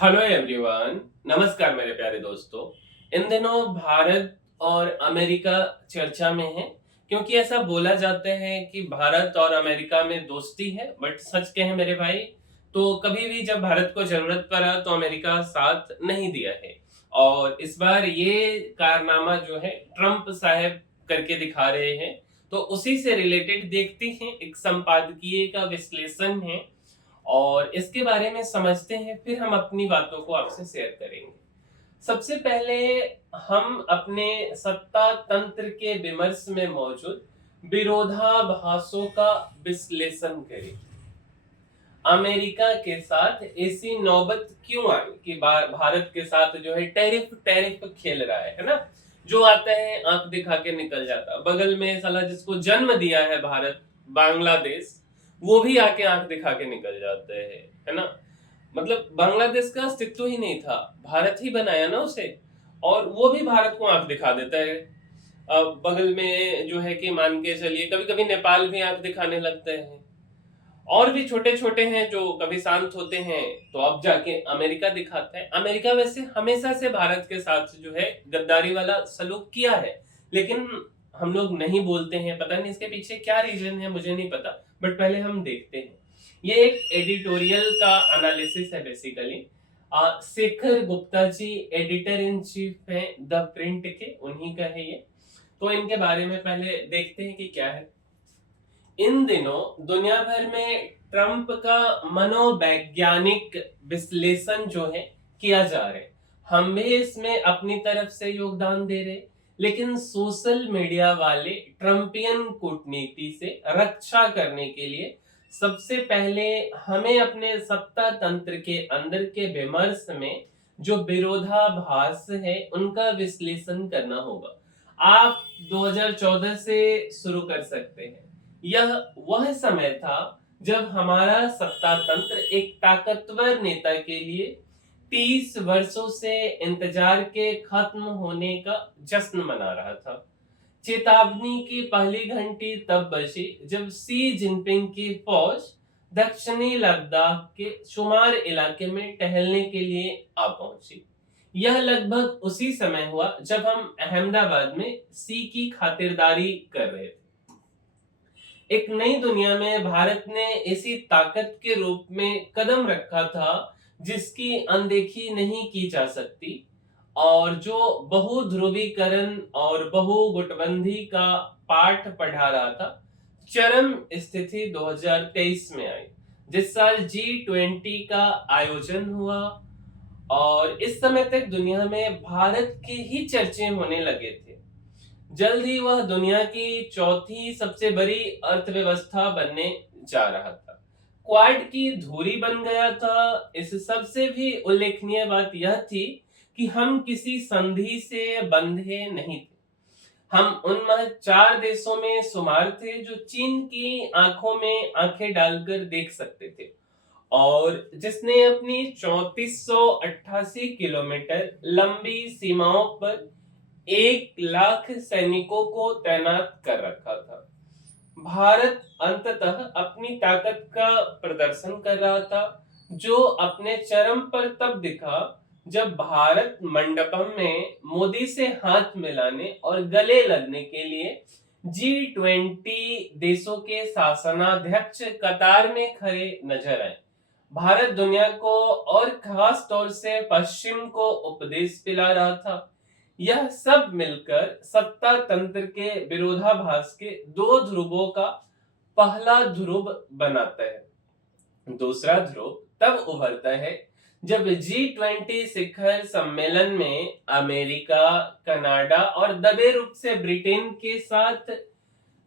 Hello everyone. नमस्कार मेरे प्यारे दोस्तों। इन दिनों भारत और अमेरिका चर्चा में है, क्योंकि ऐसा बोला जाता है कि भारत और अमेरिका में दोस्ती है। बट सच कहें मेरे भाई, तो कभी भी जब भारत को जरूरत पड़ा तो अमेरिका साथ नहीं दिया है। और इस बार ये कारनामा जो है ट्रम्प साहब करके दिखा रहे हैं। तो उसी से रिलेटेड देखते हैं, एक संपादकीय का विश्लेषण है और इसके बारे में समझते हैं, फिर हम अपनी बातों को आपसे शेयर करेंगे। सबसे पहले हम अपने सत्ता तंत्र के विमर्श में मौजूद विरोधाभासों का विश्लेषण करें। अमेरिका के साथ ऐसी नौबत क्यों आई कि भारत के साथ जो है टैरिफ टैरिफ खेल रहा है ना। जो आता है आंख दिखा के निकल जाता, बगल में साला जिसको जन्म दिया है भारत, बांग्लादेश, वो भी आके आंख दिखा के निकल जाते हैं, है ना। मतलब बांग्लादेश का अस्तित्व ही नहीं था, भारत ही बनाया ना उसे, और वो भी भारत को आंख दिखा देता है। बगल में जो है कि मान के चलिए कभी कभी नेपाल भी आंख दिखाने लगते हैं। और भी छोटे छोटे हैं जो कभी शांत होते हैं, तो अब जाके अमेरिका दिखाता है। अमेरिका वैसे हमेशा से भारत के साथ जो है गद्दारी वाला सलूक किया है, लेकिन हम लोग नहीं बोलते हैं। पता नहीं इसके पीछे क्या रीजन है, मुझे नहीं पता। बट पहले हम देखते हैं। ये एक एडिटोरियल का एनालिसिस है basically. Shekhar Gupta ji editor in chief है द प्रिंट के, उन्हीं का है ये। तो इनके बारे में पहले देखते हैं कि क्या है। इन दिनों दुनिया भर में ट्रंप का मनोवैज्ञानिक विश्लेषण जो है किया जा रहा है। हम भी इसमें अपनी तरफ से योगदान दे रहे, लेकिन सोशल मीडिया वाले ट्रंपियन कूटनीति से रक्षा करने के लिए सबसे पहले हमें अपने सत्ता तंत्र के अंदर के विमर्श में जो विरोधाभास है उनका विश्लेषण करना होगा। आप 2014 से शुरू कर सकते हैं। यह वह समय था जब हमारा सत्ता तंत्र एक ताकतवर नेता के लिए 30 वर्षों से इंतजार के खत्म होने का जश्न मना रहा था। चेतावनी की पहली घंटी तब बजी जब सी जिनपिंग की फौज दक्षिणी लद्दाख के शुमार इलाके में टहलने के लिए आ पहुंची। यह लगभग उसी समय हुआ जब हम अहमदाबाद में सी की खातिरदारी कर रहे थे। एक नई दुनिया में भारत ने ऐसी ताकत के रूप में कदम रखा था जिसकी अनदेखी नहीं की जा सकती, और जो बहुध्रुवीकरण और बहुगुटबंदी का पाठ पढ़ा रहा था। चरम स्थिति 2023 में आई, जिस साल G20 का आयोजन हुआ, और इस समय तक दुनिया में भारत के ही चर्चे होने लगे थे। जल्द ही वह दुनिया की चौथी सबसे बड़ी अर्थव्यवस्था बनने जा रहा था। क्वाड की धुरी बन गया था। इस सबसे भी उल्लेखनीय बात यह थी कि हम किसी संधि से बंधे नहीं थे। हम उन चार देशों में शुमार थे जो चीन की आंखों में आंखें डालकर देख सकते थे, और जिसने अपनी 3488 किलोमीटर लंबी सीमाओं पर 1 लाख सैनिकों को तैनात कर रखा था। भारत अंततः अपनी ताकत का प्रदर्शन कर रहा था, जो अपने चरम पर तब दिखा जब भारत मंडपम में मोदी से हाथ मिलाने और गले लगने के लिए G20 देशों के शासनाध्यक्ष कतार में खड़े नजर आए। भारत दुनिया को और खास तौर से पश्चिम को उपदेश पिला रहा था। यह सब मिलकर सत्ता तंत्र के विरोधाभास के दो ध्रुवों का पहला ध्रुव बनाता है। दूसरा ध्रुव तब उभरता है जब G20 शिखर सम्मेलन में अमेरिका, कनाडा और दबे रूप से ब्रिटेन के साथ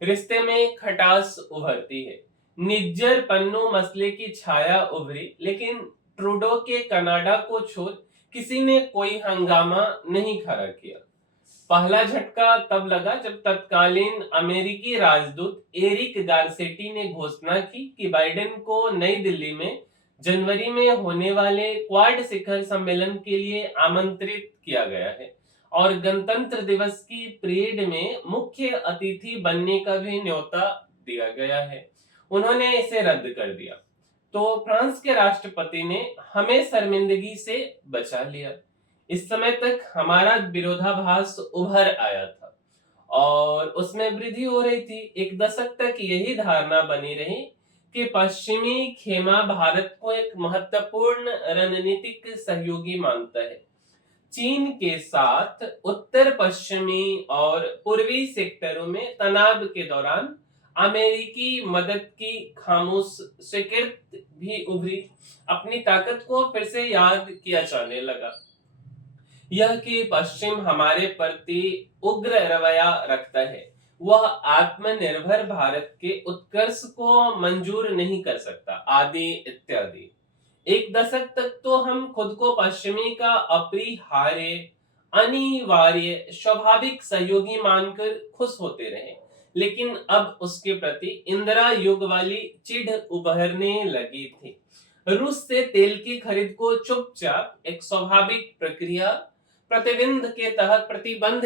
रिश्ते में खटास उभरती है। निज्जर पन्नू मसले की छाया उभरी, लेकिन ट्रूडो के कनाडा को छोड़ किसी ने कोई हंगामा नहीं खड़ा किया। पहला झटका तब लगा जब तत्कालीन अमेरिकी राजदूत एरिक गारसेटी ने घोषणा की कि बाइडेन को नई दिल्ली में जनवरी में होने वाले क्वाड शिखर सम्मेलन के लिए आमंत्रित किया गया है, और गणतंत्र दिवस की परेड में मुख्य अतिथि बनने का भी न्योता दिया गया है। उन्होंने इसे रद्द कर दिया। तो फ्रांस के राष्ट्रपति ने हमें शर्मिंदगी से बचा लिया। इस समय तक हमारा विरोधाभास उभर आया था और उसमें वृद्धि हो रही थी। एक दशक तक यही धारणा बनी रही कि पश्चिमी खेमा भारत को एक महत्वपूर्ण रणनीतिक सहयोगी मानता है। चीन के साथ उत्तर पश्चिमी और पूर्वी सेक्टरों में तनाव के दौरान अमेरिकी मदद की खामोश स्वीकृति भी उभरी। अपनी ताकत को फिर से याद किया जाने लगा। यह कि पश्चिम हमारे प्रति उग्र रवैया रखता है, वह आत्मनिर्भर भारत के उत्कर्ष को मंजूर नहीं कर सकता, आदि इत्यादि। एक दशक तक तो हम खुद को पश्चिमी का अपरिहार्य, अनिवार्य, स्वाभाविक सहयोगी मानकर खुश होते रहे, लेकिन अब उसके प्रति इंदिरा युग वाली चिढ़ उभरने लगी थी। रूस से तेल की खरीद को चुपचाप एक स्वाभाविक प्रक्रिया प्रतिबंध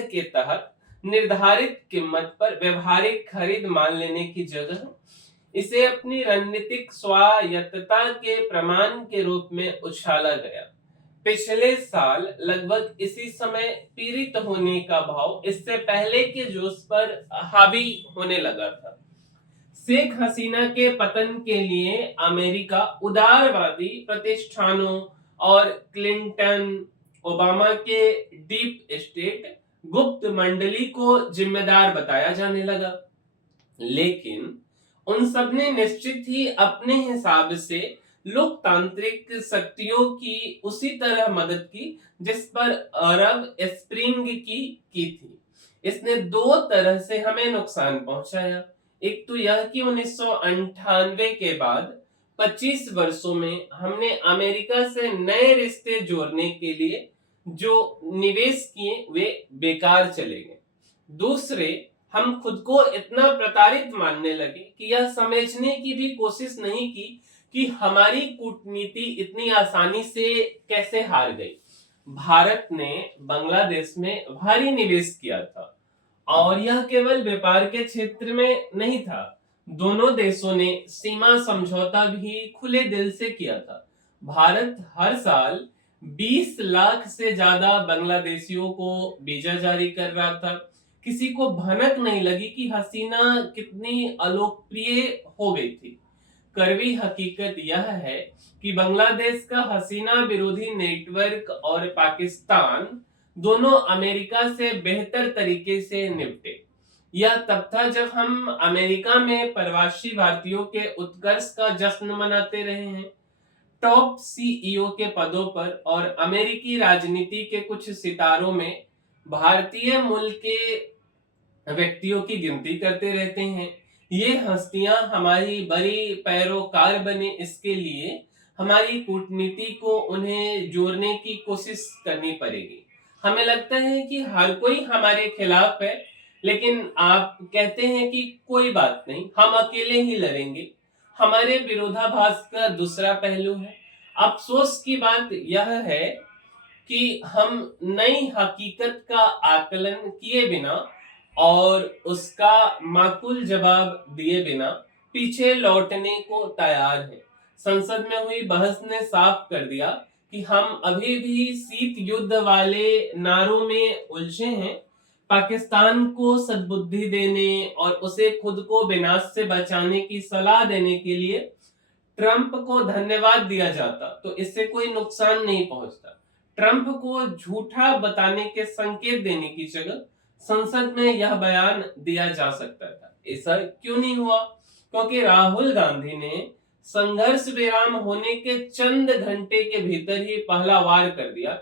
के तहत निर्धारित कीमत पर व्यवहारिक खरीद मान लेने की जगह इसे अपनी रणनीतिक स्वायत्तता के प्रमाण के रूप में उछाला गया। पिछले साल लगभग इसी समय पीड़ित होने का भाव इससे पहले के जोश पर हावी होने लगा था। शेख हसीना के पतन के लिए अमेरिका उदारवादी प्रतिष्ठानों और क्लिंटन, ओबामा के डीप स्टेट गुप्त मंडली को जिम्मेदार बताया जाने लगा, लेकिन उन सब ने निश्चित ही अपने हिसाब से लोकतांत्रिक शक्तियों की उसी तरह मदद की जिस पर अरब स्प्रिंग की थी। इसने दो तरह से हमें नुकसान पहुंचाया। एक तो यह कि 1998 के बाद 25 वर्षों में हमने अमेरिका से नए रिश्ते जोड़ने के लिए जो निवेश किए वे बेकार चले गए। दूसरे, हम खुद को इतना प्रताड़ित मानने लगे कि यह समझने की भी कोशिश नहीं की कि हमारी कूटनीति इतनी आसानी से कैसे हार गई। भारत ने बांग्लादेश में भारी निवेश किया था और यह केवल व्यापार के क्षेत्र में नहीं था। दोनों देशों ने सीमा समझौता भी खुले दिल से किया था। भारत हर साल 20 लाख से ज्यादा बांग्लादेशियों को वीजा जारी कर रहा था। किसी को भनक नहीं लगी कि हसीना कितनी अलोकप्रिय हो गई थी। कड़वी हकीकत यह है कि बांग्लादेश का हसीना विरोधी नेटवर्क और पाकिस्तान दोनों अमेरिका से बेहतर तरीके से निपटे। यह तब था जब हम अमेरिका में प्रवासी भारतीयों के उत्कर्ष का जश्न मनाते रहे हैं। टॉप सीईओ के पदों पर और अमेरिकी राजनीति के कुछ सितारों में भारतीय मूल के व्यक्तियों की गिनती करते रहते हैं। ये हस्तियां हमारी बड़ी पैरोकार बने, इसके लिए हमारी कूटनीति को उन्हें जोड़ने की कोशिश करनी पड़ेगी। हमें लगता है कि हर कोई हमारे खिलाफ है, लेकिन आप कहते हैं कि कोई बात नहीं, हम अकेले ही लड़ेंगे। हमारे विरोधाभास का दूसरा पहलू है। अफसोस की बात यह है कि हम नई हकीकत का आकलन किए बिना और उसका माकूल जवाब दिए बिना पीछे लौटने को तैयार हैं। संसद में हुई बहस ने साफ कर दिया कि हम अभी भी शीत युद्ध वाले नारों में उलझे हैं। पाकिस्तान को सद्बुद्धि देने और उसे खुद को विनाश से बचाने की सलाह देने के लिए ट्रंप को धन्यवाद दिया जाता तो इससे कोई नुकसान नहीं पहुंचता। ट्रंप को झूठा बताने के संकेत देने की जगह संसद में यह बयान दिया जा सकता था। ऐसा क्यों नहीं हुआ? क्योंकि राहुल गांधी ने संघर्ष विराम होने के चंद घंटे के भीतर ही पहला वार कर दिया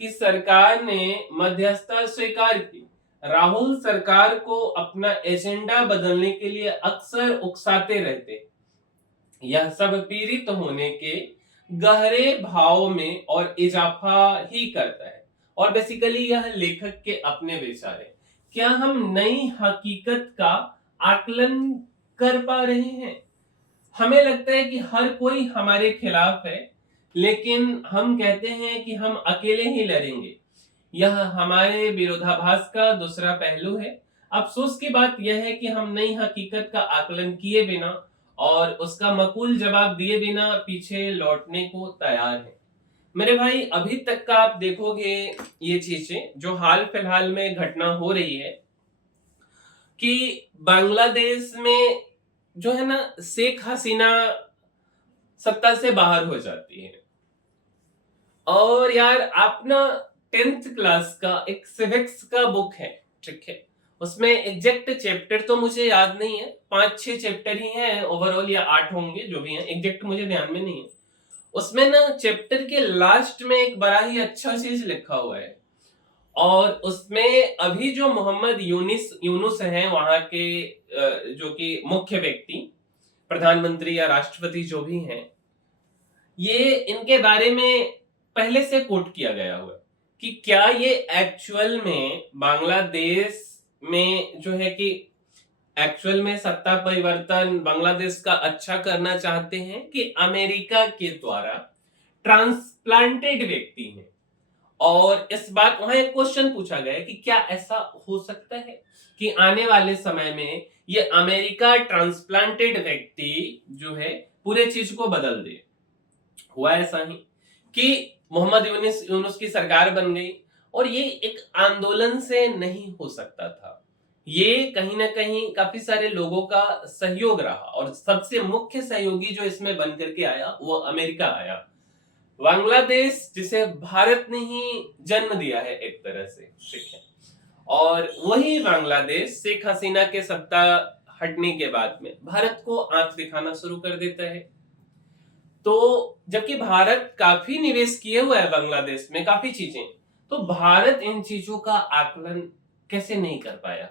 कि सरकार ने मध्यस्थता स्वीकार की। राहुल सरकार को अपना एजेंडा बदलने के लिए अक्सर उकसाते रहते। यह सब पीड़ित होने के गहरे भाव में और इजाफा ही करता है। और बेसिकली यह लेखक के अपने विचार है। क्या हम नई हकीकत का आकलन कर पा रहे हैं? हमें लगता है कि हर कोई हमारे खिलाफ है, लेकिन हम कहते हैं कि हम अकेले ही लड़ेंगे। यह हमारे विरोधाभास का दूसरा पहलू है। अफसोस की बात यह है कि हम नई हकीकत का आकलन किए बिना और उसका मकूल जवाब दिए बिना पीछे लौटने को तैयार है। मेरे भाई, अभी तक का आप देखोगे ये चीजें जो हाल फिलहाल में घटना हो रही है कि बांग्लादेश में जो है ना, शेख हसीना सत्ता से बाहर हो जाती है। और यार, आप ना 10th क्लास का एक सिविक्स का बुक है, ठीक है, उसमें एग्जैक्ट चैप्टर तो मुझे याद नहीं है, 5-6 चैप्टर ही हैं ओवरऑल, या 8 होंगे, जो भी हैं एग्जैक्ट मुझे ध्यान में नहीं है। उसमें ना चैप्टर के लास्ट में एक बड़ा ही अच्छा चीज लिखा हुआ है, और उसमें अभी जो मोहम्मद यूनुस हैं वहां के जो कि मुख्य व्यक्ति, प्रधानमंत्री या राष्ट्रपति जो भी हैं, ये इनके बारे में पहले से कोट किया गया हुआ है कि क्या ये एक्चुअल में बांग्लादेश में जो है कि एक्चुअल में सत्ता परिवर्तन बांग्लादेश का अच्छा करना चाहते हैं कि अमेरिका के द्वारा ट्रांसप्लांटेड व्यक्ति हैं। और इस बात वहां एक क्वेश्चन पूछा गया कि क्या ऐसा हो सकता है कि आने वाले समय में ये अमेरिका ट्रांसप्लांटेड व्यक्ति जो है पूरे चीज को बदल दे। हुआ ऐसा ही कि मोहम्मद यूनुस की सरकार बन गई, और ये एक आंदोलन से नहीं हो सकता था, ये कहीं ना कहीं काफी सारे लोगों का सहयोग रहा, और सबसे मुख्य सहयोगी जो इसमें बन करके आया वो अमेरिका आया। बांग्लादेश जिसे भारत ने ही जन्म दिया है एक तरह से, ठीक है, और वही बांग्लादेश शेख हसीना के सत्ता हटने के बाद में भारत को आंख दिखाना शुरू कर देता है। तो जबकि भारत काफी निवेश किए हुआ है बांग्लादेश में, काफी चीजें, तो भारत इन चीजों का आकलन कैसे नहीं कर पाया,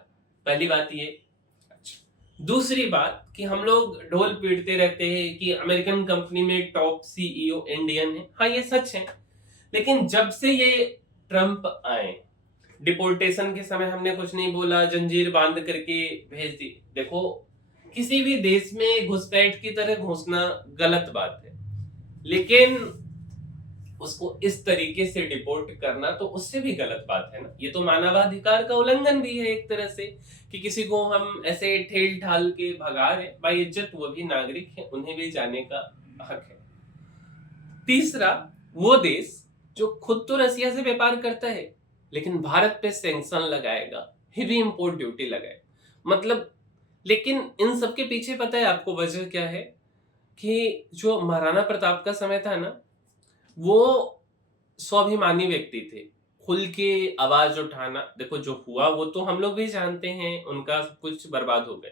पहली बात ये। दूसरी बात कि हम लोग ढोल पीटते रहते हैं कि अमेरिकन कंपनी में टॉप सीईओ इंडियन है, हाँ ये सच है, लेकिन जब से ये ट्रंप आए, डिपोर्टेशन के समय हमने कुछ नहीं बोला, जंजीर बांध करके भेज दी। देखो, किसी भी देश में घुसपैठ की तरह घुसना गलत बात है, लेकिन उसको इस तरीके से डिपोर्ट करना तो उससे भी गलत बात है ना। ये तो मानवाधिकार का उल्लंघन भी है एक तरह से, कि किसी को हम ऐसे ठेल ठाल के भगा रहे, बाई इज्जत वो भी नागरिक है, उन्हें भी जाने का हक है। तीसरा, वो देश जो खुद तो रसिया से व्यापार करता है लेकिन भारत पे सैंक्शन लगाएगा, हेवी इंपोर्ट ड्यूटी लगाएगा, मतलब, लेकिन इन सब के पीछे पता है आपको वजह क्या है? कि जो महाराणा प्रताप का समय था ना, वो स्वाभिमानी व्यक्ति थे, खुल के आवाज उठाना। देखो, जो हुआ वो तो हम लोग भी जानते हैं, उनका कुछ बर्बाद हो गया,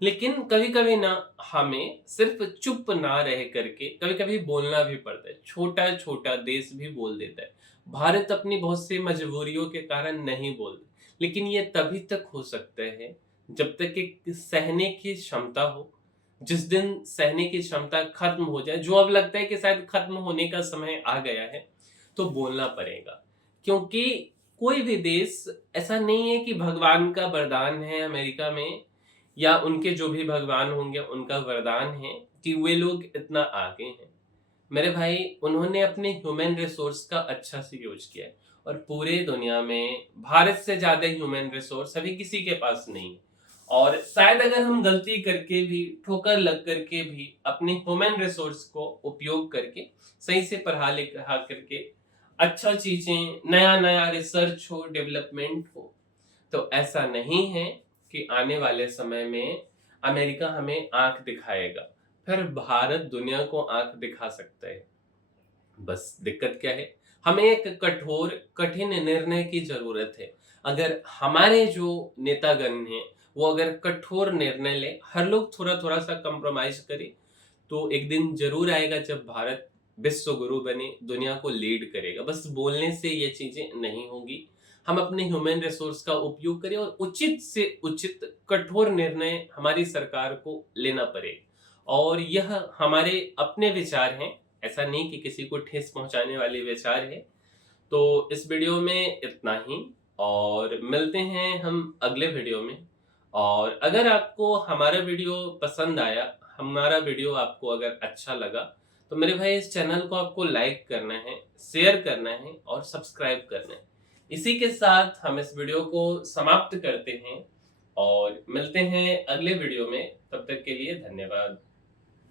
लेकिन कभी कभी ना हमें सिर्फ चुप ना रह करके कभी कभी बोलना भी पड़ता है। छोटा छोटा देश भी बोल देता है। भारत अपनी बहुत सी मजबूरियों के कारण नहीं बोलते, लेकिन ये तभी तक हो सकता है जब तक कि सहने की क्षमता हो। जिस दिन सहने की क्षमता खत्म हो जाए, जो अब लगता है कि शायद खत्म होने का समय आ गया है, तो बोलना पड़ेगा। क्योंकि कोई भी देश ऐसा नहीं है कि भगवान का वरदान है अमेरिका में, या उनके जो भी भगवान होंगे उनका वरदान है कि वे लोग इतना आगे हैं। मेरे भाई, उन्होंने अपने ह्यूमन रिसोर्स का अच्छा से यूज किया है, और पूरे दुनिया में भारत से ज्यादा ह्यूमन रिसोर्स अभी किसी के पास नहीं है। और शायद अगर हम गलती करके भी, ठोकर लग करके भी अपने ह्यूमन रिसोर्स को उपयोग करके सही से पढ़ा लिखा करके अच्छा चीजें, नया नया रिसर्च हो, डेवलपमेंट हो, तो ऐसा नहीं है कि आने वाले समय में अमेरिका हमें आंख दिखाएगा, फिर भारत दुनिया को आंख दिखा सकता है। बस दिक्कत क्या है? हमें एक कठोर कठिन निर्णय की जरूरत है। अगर हमारे जो नेतागण हैं वो अगर कठोर निर्णय ले, हर लोग थोड़ा थोड़ा सा कंप्रोमाइज करे, तो एक दिन जरूर आएगा जब भारत विश्व गुरु बने, दुनिया को लीड करेगा। बस बोलने से ये चीजें नहीं होगी। हम अपने ह्यूमन रिसोर्स का उपयोग करें, और उचित से उचित कठोर निर्णय हमारी सरकार को लेना पड़ेगा। और यह हमारे अपने विचार हैं, ऐसा नहीं कि किसी को ठेस पहुंचाने वाले विचार है। तो इस वीडियो में इतना ही, और मिलते हैं हम अगले वीडियो में। और अगर आपको हमारा वीडियो पसंद आया, हमारा वीडियो आपको अगर अच्छा लगा, तो मेरे भाई इस चैनल को आपको लाइक करना है, शेयर करना है और सब्सक्राइब करना है। इसी के साथ हम इस वीडियो को समाप्त करते हैं और मिलते हैं अगले वीडियो में। तब तक के लिए धन्यवाद।